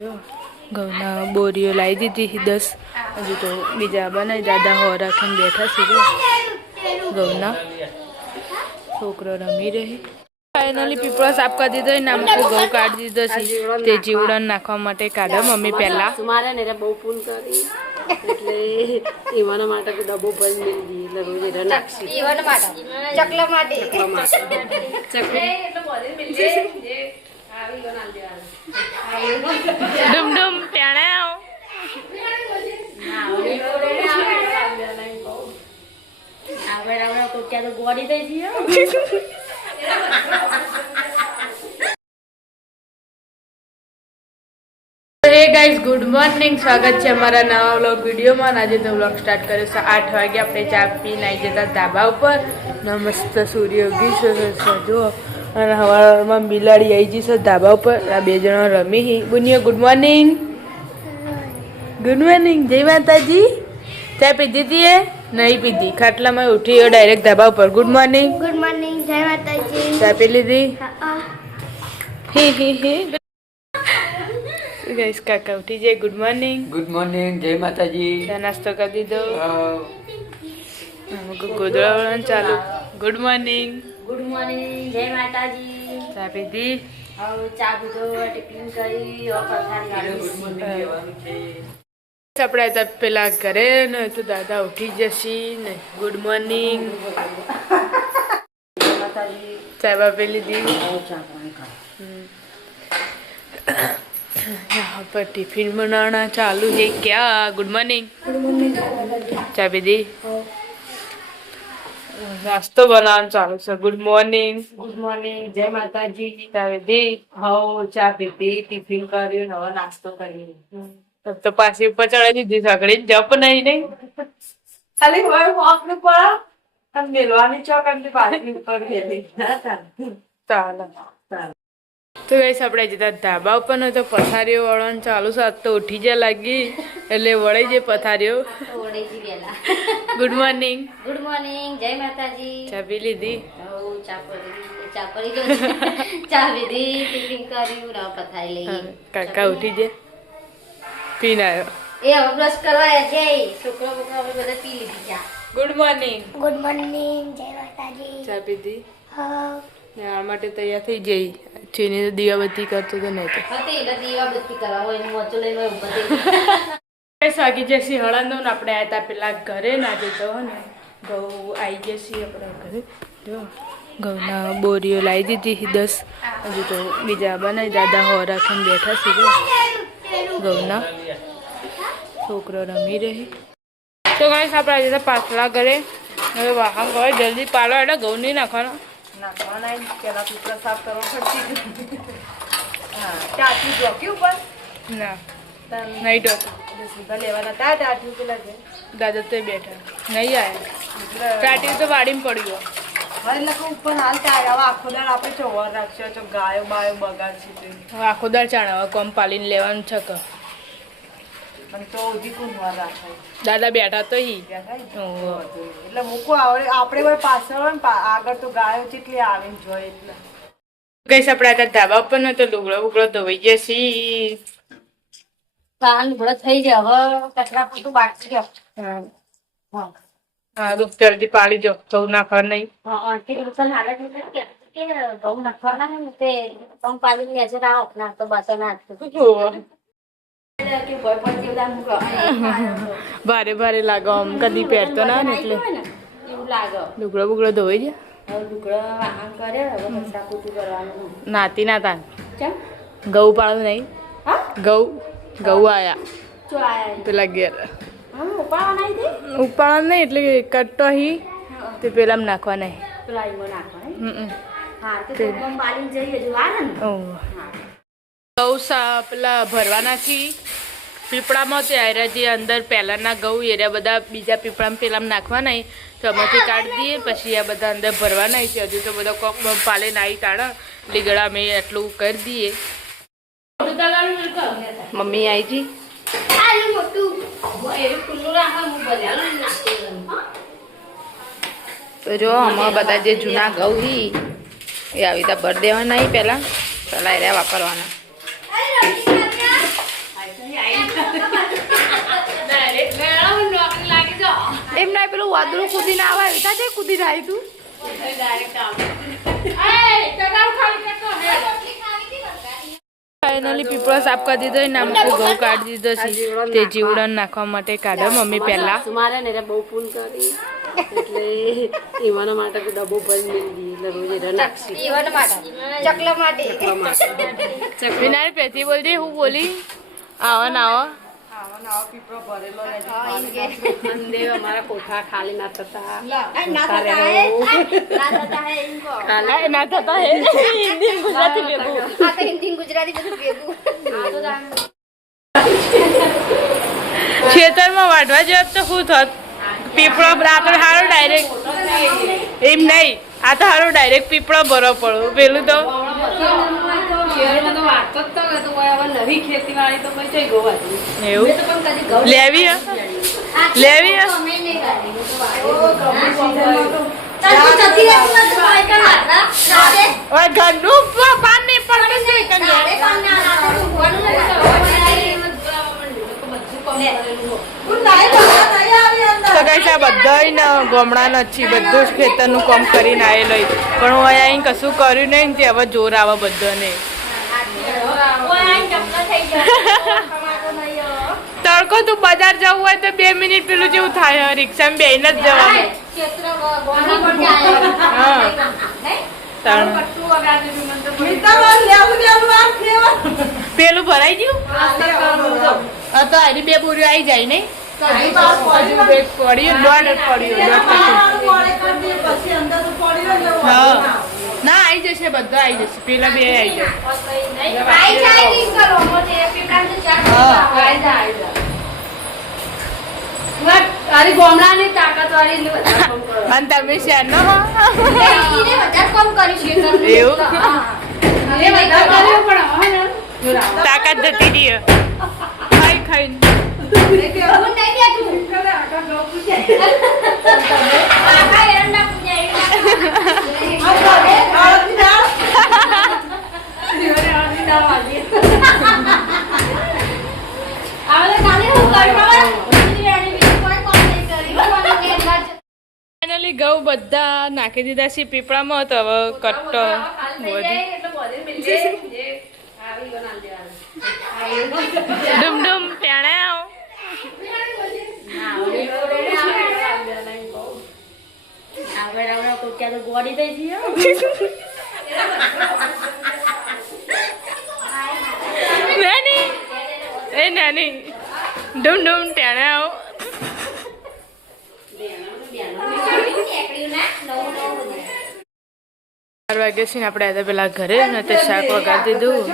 ઘઉંના બોરીઓ લાવી દીધી 10 હજુ તો બીજા બનાવી દાદા હો રાખીને બેઠા છે જો ઘઉંના છોકરો રમી રહી ફાઇનલી પીપળો સાફ કરી દીધો નામ ઘઉં કાઢી દીધો છે તે જીવડન નાખવા માટે કાઢો મમ્મી પહેલા મારે ને બહુ ફૂલ કરી એટલે એવાના માટે ડબ્બો ભરી મેલી દી એટલે રોજ એટલે નાખી એવાના માટે ચકલા માટે ચકલા એટલે બોલે મિલ જે આવી ગોનાલ દેવાનું ડુમ ડુમ પ્યાણા આવે તો ક્યાં તો ગોળી દઈ દીયો હે ગાઈસ ગુડ મોર્નિંગ સ્વાગત છે અમારા નવા વ્લોગ વિડીયોમાં આજે તો વ્લોગ સ્ટાર્ટ કર્યો છે 8 વાગે આપણે ચા પીને આવી જતા ધાબા ઉપર મસ્ત સૂર્ય ઉગી છે જો અને હવામાં બિલાડી આવી ગઈ છે ધાબા ઉપર આ બે જણા રમી બુનિયો ગુડ મોર્નિંગ જય માતાજી ચા પીધી હતી એ નહીં પીધી ખાટલામાં ઉઠી ડાયરેક્ટ ધાબા ઉપર ગુડ મોર્નિંગ જય માતાજી ચા પી લીધી હી गाइस काका उठी जाए गुड मॉर्निंग जय माताजी नाश्तो कर दी दो हमको गोदड़ा वड़न चालू गुड मॉर्निंग जय माताजी चा पी दी और चा पीधो टिफिन કરી और પથારી આપણે તો પેલા ઘરે ને તો દાદા ઉઠી જશે ને ગુડ મોર્નિંગ માતાજી ચાય પી લીધી ચા પાણી ખા यहाँ पर टिफिन बनाना चालू है क्या गुड मॉर्निंग चाय पी दी नाश्तो बनाना चालू है गुड मॉर्निंग जय माताजी चाय पी दी हो चा पीती टिफिन કર્યું હવે નાસ્તો કર્યો तब तो पासी ऊपर चढ़ा दी सगड़ी जप नहीं ખાલી હોય વોક નું પર આમ મેલવાની ચોક આમ પાછી ઉપર ગયેલી ચાલો તો ગઈશ આપણે જતા ધાબા ઉપર ને તો પથારીઓ વળવાનું ચાલુ છે તો ઉઠી જાય લાગી એટલે વળી જાય પથારીઓ ગુડ મોર્નિંગ જય માતાજી ચા પી લીધી ચા પીધી ટિફિન કર્યું ને પથારી લઈ કાકા ઉઠી જાય પીને આવ્યો એ હવે બ્રશ કરવા જય છોકરો બોકરો હવે બધા પી લીધી ચા ગુડ મોર્નિંગ જય માતાજી ચા પીધી હા આ માટે તૈયાર થઈ જઈ ચીની તો દીવાબત્તી કરતો તો નહીં તો હતી એટલે દીવાબત્તી કરાવો એનું મોચો લઈને ઉભા થઈ વાગી જશે હળંદો ને આપણે આવ્યા હતા પેલા ઘરે ના જતો ને ઘઉં આવી જશે આપણા ઘરે જો ઘઉંના બોરીઓ લાવી દીધી 10 હજુ તો બીજા બનાવી દાદા હો રાખીને બેઠા છે જો ઘઉંના છોકરો રમી રહી તો ગાઈસ આપણે આજે તો પાછલા ઘરે હવે વાહન કરે જલ્દી પાલો એટલે ઘઉં નહીં નાખવાનો નાખવાના પેલા પીપળા સાફ કરવા પડતી હા ટાટી જોકી ઉપર ના નહીં ડોક સીધા લેવાના તા ટાટી પેલા છે દાદા તો બેઠા નહીં આવ્યા ટાટી તો વાડીમાં પડી ગયો હવે એટલે ઉપર હાલ તાર હવે આખો દાડ આપણે ચોવર રાખશે તો ગાયો બાયો બગાડશે હવે આખો દાળ ચાણ હવે કોમ પાલીને લેવાનું છે કે પણ તો ઉધી કોણ વાર રાખે દાદા બેઠા તો હી એટલે મૂકો આવડે આપણે કોઈ પાછળ હોય ને આગળ તો ગાયો કેટલી આવે ને જોઈ એટલે કઈ આપણે હતા ધાબા ઉપર ને તો લુગડો બુગડો ધોઈ જશે કાન ભળ થઈ જાય હવે કચરા પોતું બાકી ગયો હા જલ્દી પાડી જો ઘઉં નાખવા નહીં આંટી લોકોને હાલત નથી કે ઘઉં નાખવાના ને તે ઘઉં પાડીને લેજે ના તો બસો ના ભારે ભારે લાગો આમ કદી પહેરતો ના ને એટલે એવું લાગે લુગડો બુગડો ધોઈ જાય હવે લુગડા વાહન કરે હવે કચરા પોતું કરવાનું નાતી ના તાન કેમ ઘઉં પાડું નહીં હા ઘઉં આયા જો આયા પેલા ઘેર હા ઉપાડવા નહીં દે ઉપાડવા નહીં એટલે કટ્ટો હી તે પેલા નાખવા નહીં પેલા એમાં નાખવા હમ હા તો ઘઉં પાડીને જઈએ જો આ ને ઘઉં પેલા ભરવાના છી પીપળામાં તે આયરા જે અંદર પહેલાંના ઘઉં એરિયા બધા બીજા પીપળામાં પેલા નાખવાના તો આમાંથી કાઢી દઈએ પછી આ બધા અંદર ભરવાના છે હજુ તો બધા કોક પાલે નાઈ તાળા લીગડા અમે એટલું કરી દઈએ મમ્મી આવી તો જો આમાં બધા જે જૂના ઘઉં હી એ આવી રીતે ભરી દેવાના પહેલાં એરિયા વાપરવાના વાદળું કૂદીને આવે એવી છે કૂદીને આવી તું ફાઇનલી પીપળો સાફ કરી દીધો ને આમ ઘઉં કાઢી દીધો છે તે જીવડન નાખવા માટે કાઢો મમ્મી પહેલા મારે ને બહુ ફૂલ કરી એટલે એવાના માટે ડબ્બો ભરી મેળવી એટલે રોજ એને નાખશી વિનારી પેથી બોલજે હું બોલી આવો ને આવો અમારા કોઠા ખાલી ના થતા ના થતા હે હિન્દી ગુજરાતી ખેતરમાં વાઢવા જેવા તો શું થત પીપળો આપણે હારો ડાયરેક્ટ એમ નહીં આ તો હારો ડાયરેક્ટ પીપળો ભરો પડો પેલું તો નવી ખેતીવાડી તો કઈ ગોવાતી એવું લેવી લેવી ઘરનું પાન નહીં બધા ગમડાનો જ છે બધું જ ખેતરનું કામ કરીને આવેલો પણ હું અહીંયા કશું કર્યું નહીં તે હવે જોર આવે બધાને તડકો તું બજાર જવું હોય તો 2 મિનિટ પેલું જેવું થાય રિક્ષામાં બેહીને જ જવાનું પેલું ભરાઈ ગયું તો આની 2 બોરીઓ આવી જાય નહીં ના આવી જશે બધા આવી જશે પેલા 2 આવી તારી ગોમડાની તાકાત વાળી અને તમે શેર નો એવું તાકાત જતી રહી ખાઈ ખાઈ ફાઇનલી ઘઉં બધા નાખી દીધા છે પીપળામાં તો હવે કટ્ટો ડુમ ડુમ ટેણા નાની એ નાની ડુમ ડુમ ટેણા વાગે છે ને આપણે આવ્યા પેલા ઘરે ને તે શાક વગાડી દીધું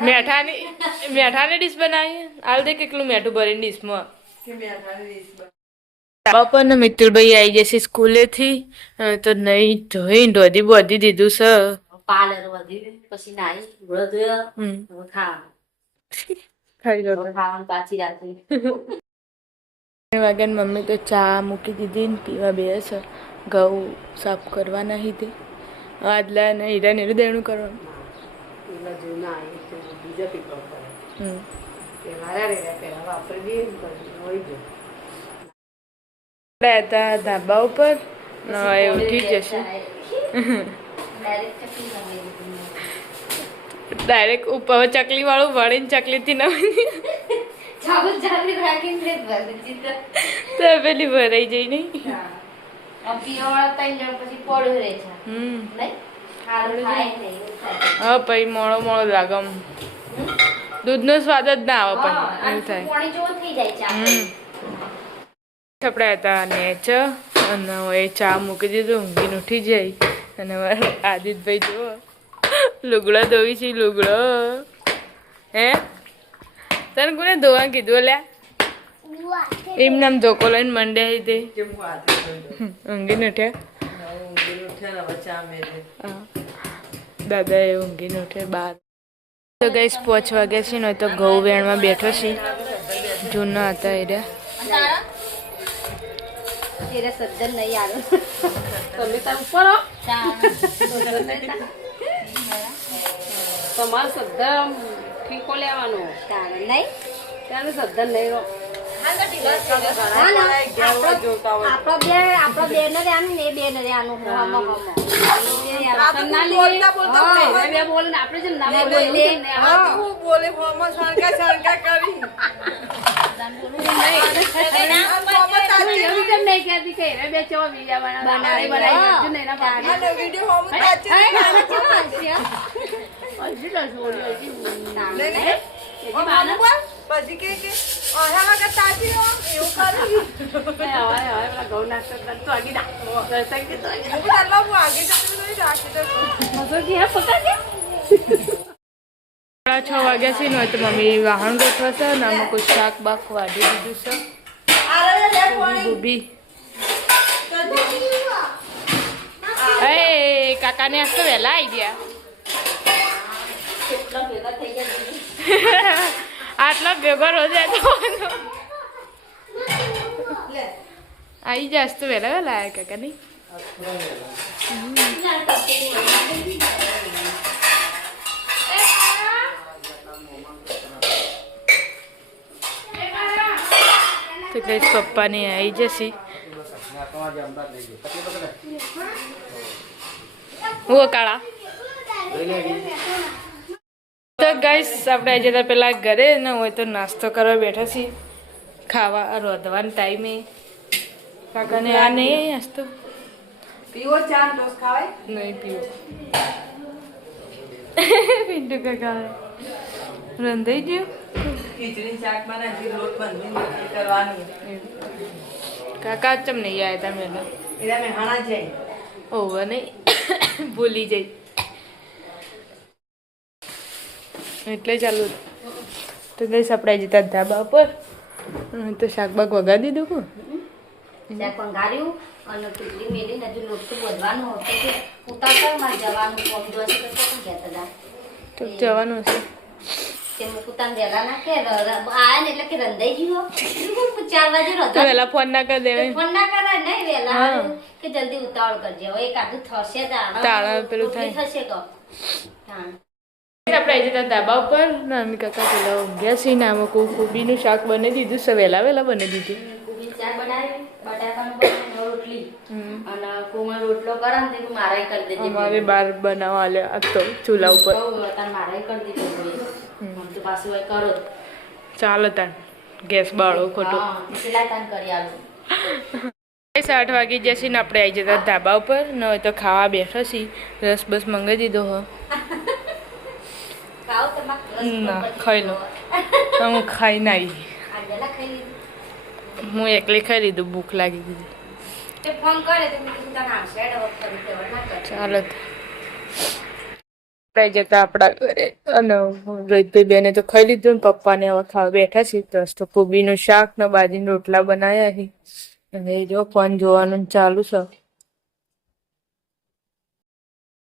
મેઠાની ડીશ બનાવી હાલ દે કેટલું મેઠું ભરીને ડીશમાં બાપા ને મિત્રુભાઈ આવી જશે સ્કૂલેથી તો નહીં ધોઈને ધોધી બોધી દીધું છે પાર્લર વધી પછી નાઈ ખાવાનું પાછી રાત્રે વાગ્યા મમ્મી તો ચા મૂકી દીધી ને પીવા બે છે ઘઉં સાફ કરવાના હિતે આદલા ને હીરા ને દેણું કરવાનું હતા ધાબા ઉપર ઉઠી જશે ડાયરેક્ટ ઉપર ચકલી વાળું વળીને ચકલી થી તો પેલી ભરાઈ જઈ નઈ હા પછી મોળો મોળો લાગે દૂધ નો સ્વાદ જ ના આવે પણ એવું થાય આપણે હતા નેચ અને એ ચા મૂકી દીધું ઊંઘીને ઉઠી જાય અને આદિતભાઈ જુઓ લુગડો ધોવી છે લુગડો હે તને કોને ધોવા કીધું લ્યા એમ નામ ધોકો લઈને મંડે તે ઊંઘીને ઉઠ્યા દાદા એ ઊંઘીને ઉઠે 12 તો ગઈશ 5 વાગ્યા છે ને તો ઘઉં વેણમાં બેઠો છે જૂના હતા એ તેરે સજ્જન નહીં આવે તમે તાર ઉપર હો તમારે સદ્ધર ઠીકો લેવાનો નહીં ત્યારે સદ્ધર નહીં રહો આપડો બે ને આનું ને બે ને આનું પછી કે આયા વગર તાજી હો એવું કરી ઘઉં નાસ્તો કરતો આગી ના હું ચાલવા હું આગે જતી રહી રાખી દઉં સાડા 6 વાગ્યા છે ને તો મમ્મી વાહણ ગોઠવા છે ને આમાં કોઈ શાક બાક વાઢી દીધું છે ગોબી એ કાકાને આજ તો વહેલા આવી ગયા આટલા ભેગો રોજ આવી જાસ તો વહેલા વહેલા આવ્યા કાકા નહીં તો કઈ પપ્પાને આવી જશે હું કાળા તો ગાઈસ આપણે આજે તો પેલા ઘરે ન હોય તો નાસ્તો કરવા બેઠા છીએ ખાવા રોધવાનો ટાઈમે કાકાને આ નહીં નાસ્તો પીવો ચા ટોસ ખાવાય નહીં પીવો પિન્ટુ કાકા રંધાઈ ગયું ખીચડી શાક માં નાખી લોટ બંધી કરવાનું કાકા ચમ નહીં આવ્યા તમે એના મેં હાણા જાય ઓવર નહીં ભૂલી જઈ એટલે ચાલુ તો ગઈશ આપણે જતા ધાબા પર તો શાકબાગ વગાડી દીધું શાક પંગાર્યું અને પીલી મેલીને હજુ લોટ તો બધવાનું હતું કે ઉતારતા મારે જવાનું કોમ જોશે તો શું કહેતા હતા તો જવાનું હશે કે મુકુતાન દેલા ના કે આયા ને એટલે કે રંધાઈ ગયો 4 વાગે તો રંધા પેલા ફોન ના કરી દેવાય ફોન ના કરાય નહીં વેલા કે જલ્દી ઉતાવળ કરજે હવે એક આદુ થશે તાળા પેલું થાય. થશે તો હા આપણે આવી જતા ધાબા ઉપર નાની કાકા પેલા ઊંઘ્યા છે ને આમાં કોબીનું શાક બની દીધું છે વહેલા વહેલા બની દીધું કોબી શાક બનાવી બટાકાનું બનાવી રોટલી અને કોમળ રોટલો કરા ને તે મારાય કરી દેજે અમારે બહાર બનાવવા આલ્યા આ તો ચૂલા ઉપર તાર મારાય કરી દીધું તો પાછું હોય કરો ચાલો તાન ગેસ બાળો ખોટો હા પેલા તાન કરી આલું 8 વાગી જશે ને આપણે આવી જતા ધાબા ઉપર ન હોય તો ખાવા બેઠા છીએ રસ બસ મંગાવી દીધો હો ખાઓ તમારે ના ખાઈ લો હું ખાઈ ના આવી આ પેલા ખાઈ લીધું હું એકલી ખાઈ લીધું ભૂખ લાગી દીધી તે ફોન કરે તો મેં કીધું તને આવશે એડ વખત કરી દેવા ના કર ચાલો આપણે જતા આપણા ઘરે અને રોહિતભાઈ બેને તો ખાઈ લીધું ને પપ્પાને હવે ખાવા બેઠા છે તો કોબીનું શાક ને બાજરીના રોટલા બનાવ્યા છે અને જો ફોન જોવાનું ચાલુ છે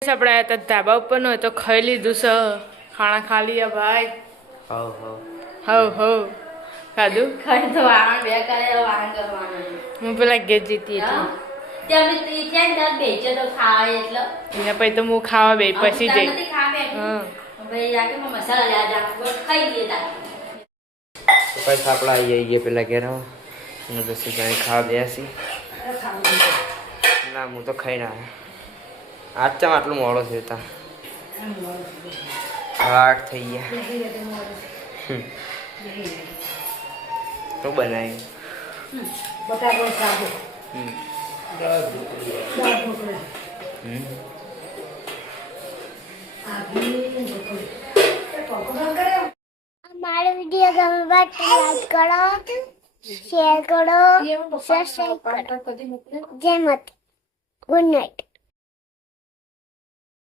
આપણે આવ્યા હતા ધાબા ઉપર હોય તો ખાઈ લીધું છે ખાણા ખા લીયા ભાઈ હવ ખાધું ખાઈ તો વાહણ બે કરે વાહણ કરવાનું હું પેલા ઘેર જીતી એટલે ત્યાં બી ત્યાં ત્યાં બેચે તો ખાવા એટલે એના પછી તો હું ખાવા બે પછી જઈ નથી ખાવે હા ભાઈ યાર કે મસાલા લે જા ખાઈ લઈએ તાર તો કઈ સાપડા આવી ગયા પેલા ઘેર અને પછી કઈ ખાવા બેસી ના હું તો ખાઈ ના આજ ચમ આટલું મોડો છે તા 8 થઈ ગયા તો બનાવ્યું બટાકો શાક અમારો વિડીયો ગમે તો લાઈક કરો શેર કરો સબસ્ક્રાઇબ કરો જય માતા ગુડ નાઇટ